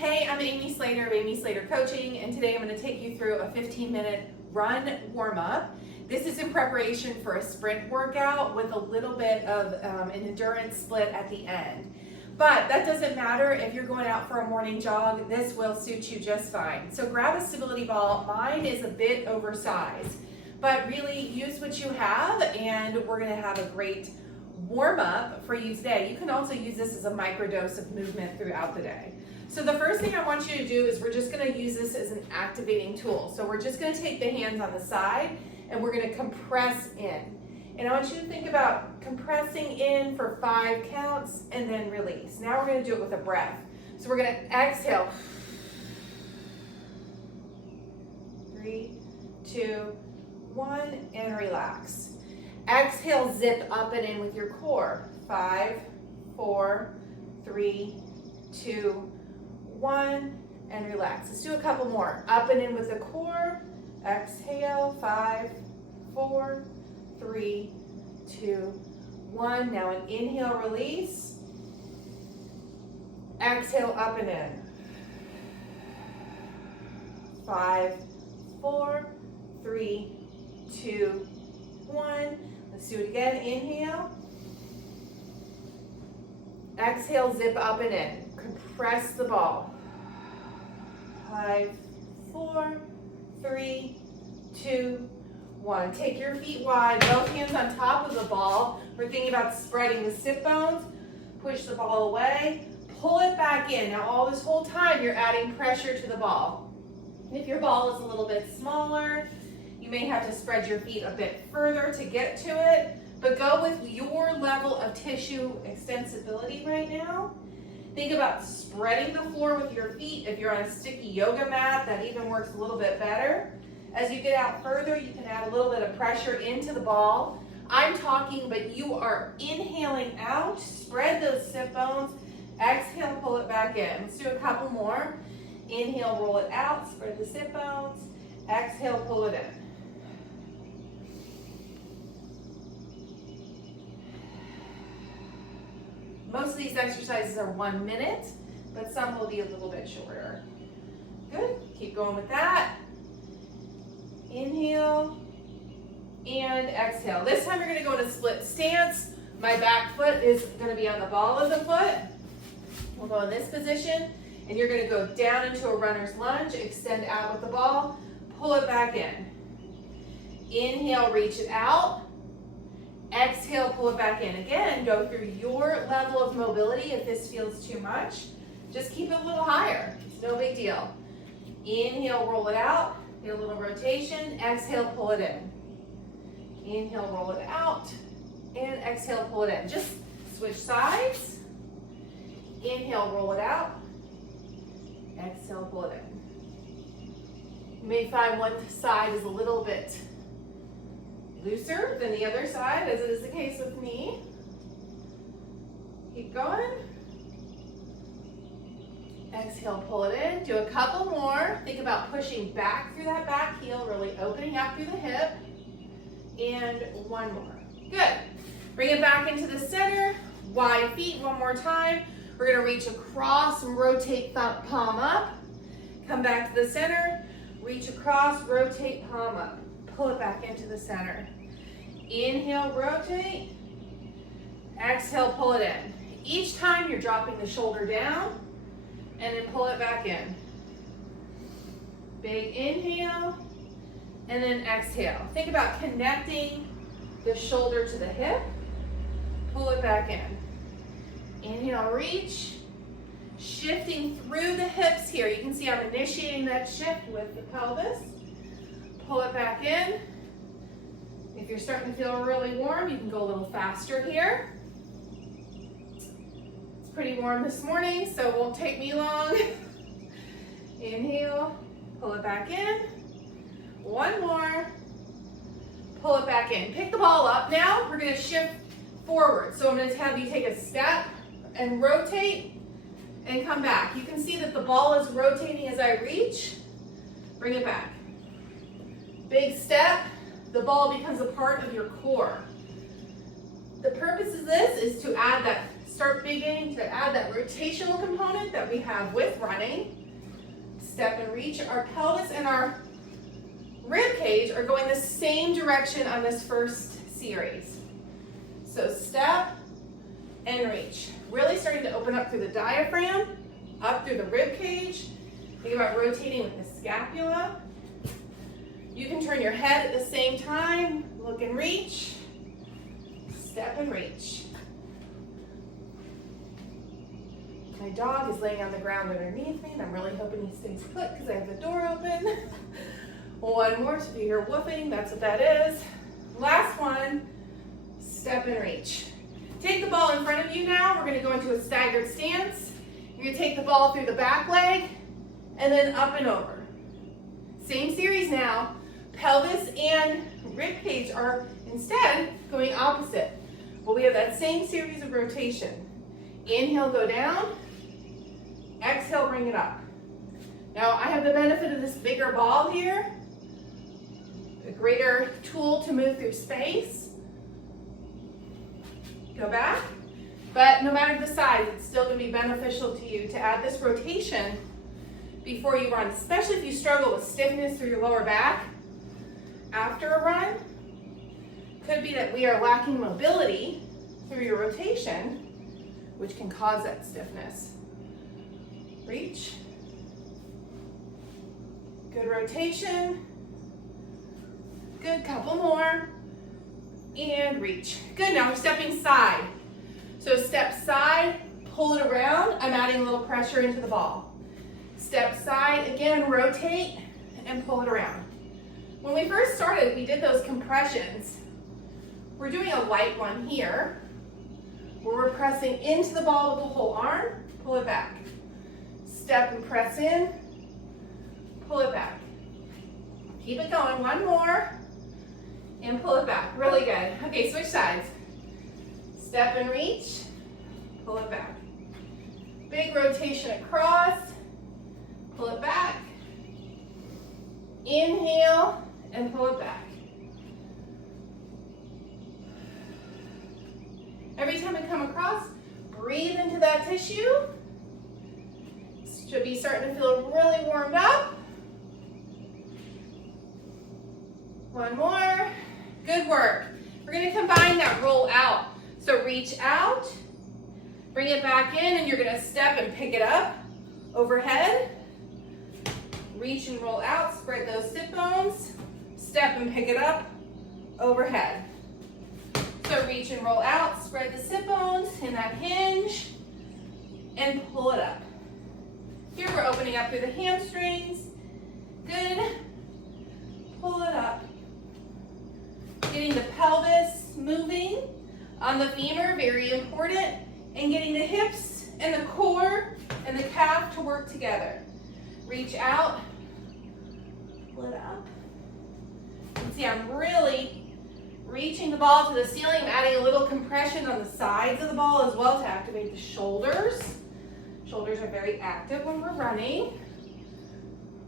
Hey, I'm Amy Slater of Amy Slater Coaching, and today I'm going to take you through a 15-minute run warm-up. This is in preparation for a sprint workout with a little bit of an endurance split at the end. But that doesn't matter if you're going out for a morning jog, this will suit you just fine. So grab a stability ball. Mine is a bit oversized, but really use what you have, and we're going to have a great warm-up for you today. You can also use this as a microdose of movement throughout the day. So the first thing I want you to do is we're just going to use this as an activating tool. So we're just going to take the hands on the side and we're going to compress in. And I want you to think about compressing in for 5 counts and then release. Now we're going to do it with a breath. So we're going to exhale. 3, 2, 1, and relax. Exhale, zip up and in with your core. 5, 4, 3, 2, 1, and relax. Let's do a couple more. Up and in with the core. Exhale, 5, 4, 3, 2, 1. Now an inhale, release. Exhale, up and in. 5, 4, 3, 2, 1. Let's do it again. Inhale. Exhale, zip up and in. Compress the ball. 5, 4, 3, 2, 1. Take your feet wide, both hands on top of the ball. We're thinking about spreading the sit bones. Push the ball away. Pull it back in. Now all this whole time you're adding pressure to the ball. If your ball is a little bit smaller, you may have to spread your feet a bit further to get to it, but go with your level of tissue extensibility right now. Think about spreading the floor with your feet. If you're on a sticky yoga mat, that even works a little bit better. As you get out further, you can add a little bit of pressure into the ball. I'm talking, but you are inhaling out. Spread those sit bones. Exhale, pull it back in. Let's do a couple more. Inhale, roll it out. Spread the sit bones. Exhale, pull it in. Most of these exercises are 1 minute, but some will be a little bit shorter. Good, keep going with that. Inhale and exhale. This time you're gonna go in a split stance. My back foot is gonna be on the ball of the foot. We'll go in this position, and you're gonna go down into a runner's lunge, extend out with the ball, pull it back in. Inhale, reach it out. Exhale, pull it back in. Again, go through your level of mobility. If this feels too much, just keep it a little higher. It's no big deal. Inhale, roll it out. Get a little rotation. Exhale, pull it in. Inhale, roll it out. And exhale, pull it in. Just switch sides. Inhale, roll it out. Exhale, pull it in. You may find one side is a little bit looser than the other side, as it is the case with me. Keep going. Exhale, pull it in. Do a couple more. Think about pushing back through that back heel, really opening up through the hip. And one more. Good. Bring it back into the center. Wide feet one more time. We're going to reach across and rotate palm up. Come back to the center. Reach across, rotate palm up. Pull it back into the center. Inhale, rotate. Exhale, pull it in. Each time you're dropping the shoulder down and then pull it back in. Big inhale and then exhale. Think about connecting the shoulder to the hip. Pull it back in. Inhale, reach. Shifting through the hips here. You can see I'm initiating that shift with the pelvis. Pull it back in. If you're starting to feel really warm, you can go a little faster here. It's pretty warm this morning, so it won't take me long. Inhale, pull it back in. One more. Pull it back in. Pick the ball up now. We're going to shift forward. So I'm going to have you take a step and rotate and come back. You can see that the ball is rotating as I reach. Bring it back. Big step, the ball becomes a part of your core. The purpose of this is to add that start beginning to add that rotational component that we have with running. Step and reach. Our pelvis and our rib cage are going the same direction on this first series. So step and reach. Really starting to open up through the diaphragm, up through the rib cage. Think about rotating with the scapula. You can turn your head at the same time. Look and reach. Step and reach. My dog is laying on the ground underneath me, and I'm really hoping he stays put because I have the door open. One more, so if you hear woofing, that's what that is. Last one, step and reach. Take the ball in front of you now. We're gonna go into a staggered stance. You're gonna take the ball through the back leg, and then up and over. Same series now. Pelvis and rib cage are instead going opposite. Well, we have that same series of rotation. Inhale, go down. Exhale, bring it up. Now, I have the benefit of this bigger ball here, a greater tool to move through space. Go back. But no matter the size, it's still going to be beneficial to you to add this rotation before you run, especially if you struggle with stiffness through your lower back after a run. Could be that we are lacking mobility through your rotation, which can cause that stiffness. Reach. Good rotation. Good, couple more. And reach. Good, now we're stepping side. So step side, pull it around. I'm adding a little pressure into the ball. Step side, again, rotate and pull it around. When we first started, we did those compressions. We're doing a light one here, where we're pressing into the ball with the whole arm, pull it back. Step and press in, pull it back. Keep it going, one more, and pull it back, really good. Okay, switch sides. Step and reach, pull it back. Big rotation across, pull it back. Inhale and pull it back. Every time I come across, breathe into that tissue. Should be starting to feel really warmed up. One more. Good work. We're going to combine that roll out. So reach out, bring it back in, and you're going to step and pick it up overhead. Reach and roll out, spread those sit bones. Step and pick it up overhead. So reach and roll out, spread the sit bones in that hinge, and pull it up. Here we're opening up through the hamstrings. Good. Pull it up. Getting the pelvis moving on the femur, very important, and getting the hips and the core and the calf to work together. Reach out, pull it up. You can see I'm really reaching the ball to the ceiling. I'm adding a little compression on the sides of the ball as well to activate the shoulders. Shoulders are very active when we're running.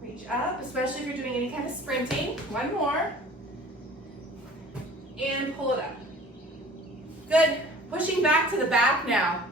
Reach up, especially if you're doing any kind of sprinting. One more. And pull it up. Good. Pushing back to the back now.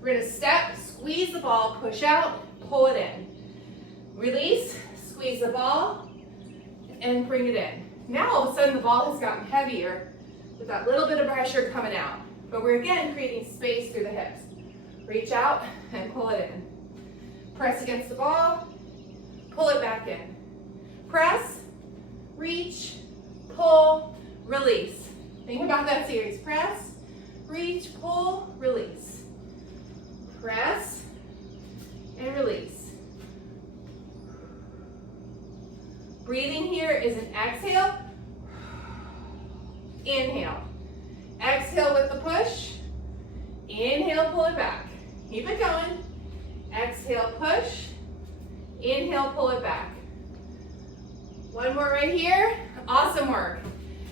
We're going to step, squeeze the ball, push out, pull it in. Release, squeeze the ball, and bring it in. Now all of a sudden the ball has gotten heavier with that little bit of pressure coming out. But we're again creating space through the hips. Reach out and pull it in. Press against the ball, pull it back in. Press, reach, pull, release. Think about that series. Press, reach, pull, release. Press, and release. Breathing here is an exhale. Inhale. Exhale with the push. Inhale, pull it back. Keep it going. Exhale, push. Inhale, pull it back. One more right here. Awesome work.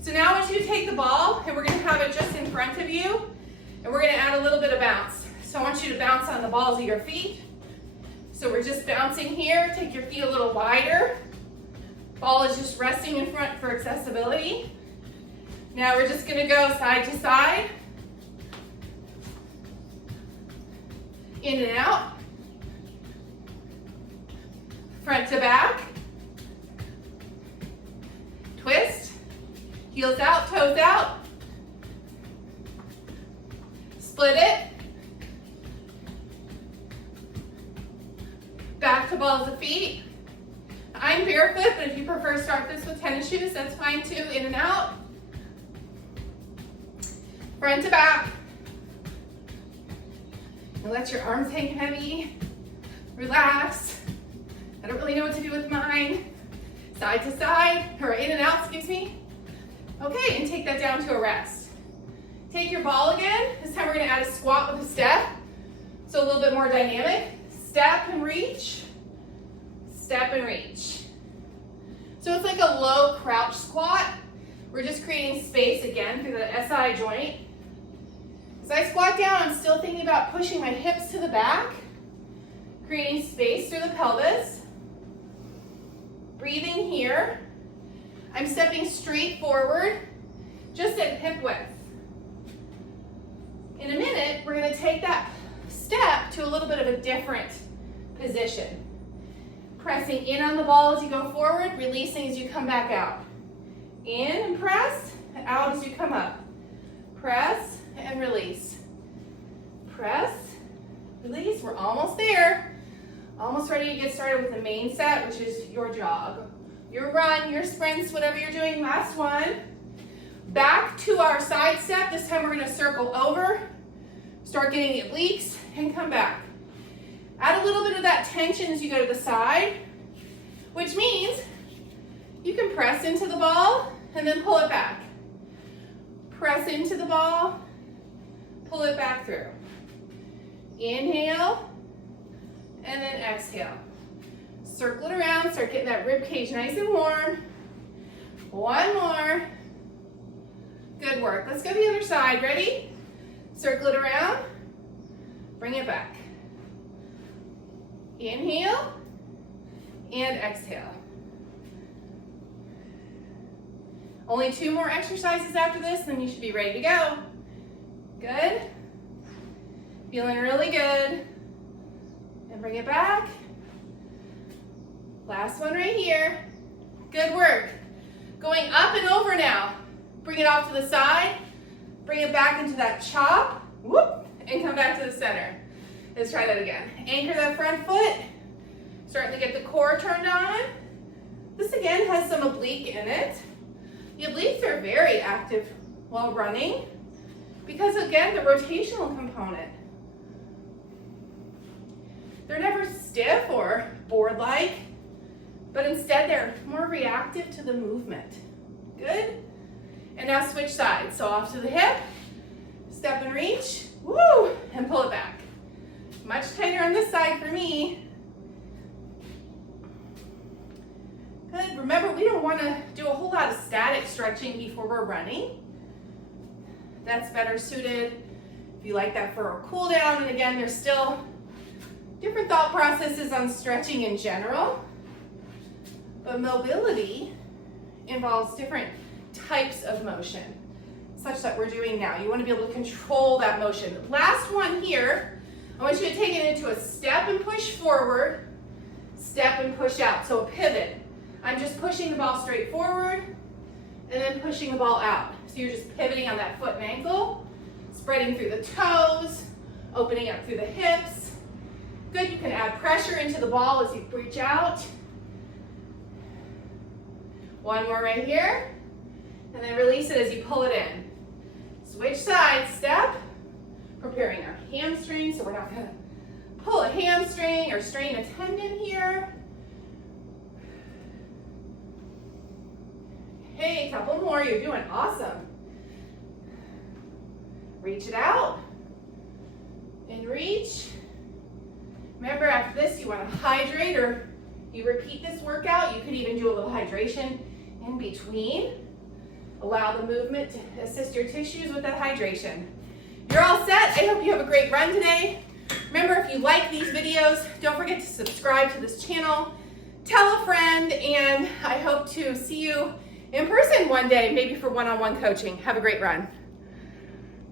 So now I want you to take the ball, and we're going to have it just in front of you, and we're going to add a little bit of bounce. So I want you to bounce on the balls of your feet. So we're just bouncing here. Take your feet a little wider. Ball is just resting in front for accessibility. Now we're just going to go side to side. In and out. Front to back. Twist. Heels out, toes out. Split it. Back to balls of feet. I'm barefoot, but if you prefer, start this with tennis shoes, that's fine too. In and out. Front to back. And let your arms hang heavy. Relax. I don't really know what to do with mine. Side to side, or in and out, excuse me. Okay, and take that down to a rest. Take your ball again. This time we're gonna add a squat with a step. So a little bit more dynamic. Step and reach. Step and reach. So it's like a low crouch squat. We're just creating space again through the SI joint. As I squat down, I'm still thinking about pushing my hips to the back, creating space through the pelvis. Breathing here. I'm stepping straight forward, just at hip width. In a minute, we're going to take that step to a little bit of a different position. Pressing in on the ball as you go forward, releasing as you come back out. In and press, out as you come up. Press and release. Press, release. We're almost there. Almost ready to get started with the main set, which is your jog, your run, your sprints, whatever you're doing. Last one. Back to our side step. This time we're going to circle over, start getting the obliques, and come back. Add a little bit of that tension as you go to the side, which means you can press into the ball and then pull it back. Press into the ball, pull it back through. Inhale, and then exhale. Circle it around, start getting that rib cage nice and warm. One more. Good work. Let's go to the other side. Ready? Circle it around, bring it back. Inhale and exhale. Only 2 more exercises after this, then you should be ready to go. Good. Feeling really good. And bring it back. Last one right here. Good work. Going up and over now. Bring it off to the side. Bring it back into that chop. Whoop. And come back to the center. Let's try that again. Anchor that front foot. Starting to get the core turned on. This again has some oblique in it. The obliques are very active while running because again, the rotational component. They're never stiff or board-like, but instead they're more reactive to the movement. Good? And now switch sides. So off to the hip, step and reach, woo, and pull it back. Much tighter on this side for me. Good. Remember, we don't want to do a whole lot of static stretching before we're running. That's better suited if you like that for a cool down. And again, there's still different thought processes on stretching in general. But mobility involves different types of motion, such that we're doing now. You want to be able to control that motion. Last one here, I want you to take it into a step and push forward, step and push out. So a pivot. I'm just pushing the ball straight forward and then pushing the ball out. So you're just pivoting on that foot and ankle, spreading through the toes, opening up through the hips. Good, you can add pressure into the ball as you reach out. One more right here, and then release it as you pull it in. Switch sides, step, preparing our hamstring, so we're not gonna pull a hamstring or strain a tendon here. Hey, a couple more, you're doing awesome. Reach it out, and reach. Remember, after this, you want to hydrate, or you repeat this workout. You could even do a little hydration in between. Allow the movement to assist your tissues with that hydration. You're all set. I hope you have a great run today. Remember, if you like these videos, don't forget to subscribe to this channel. Tell a friend, and I hope to see you in person one day, maybe for one-on-one coaching. Have a great run.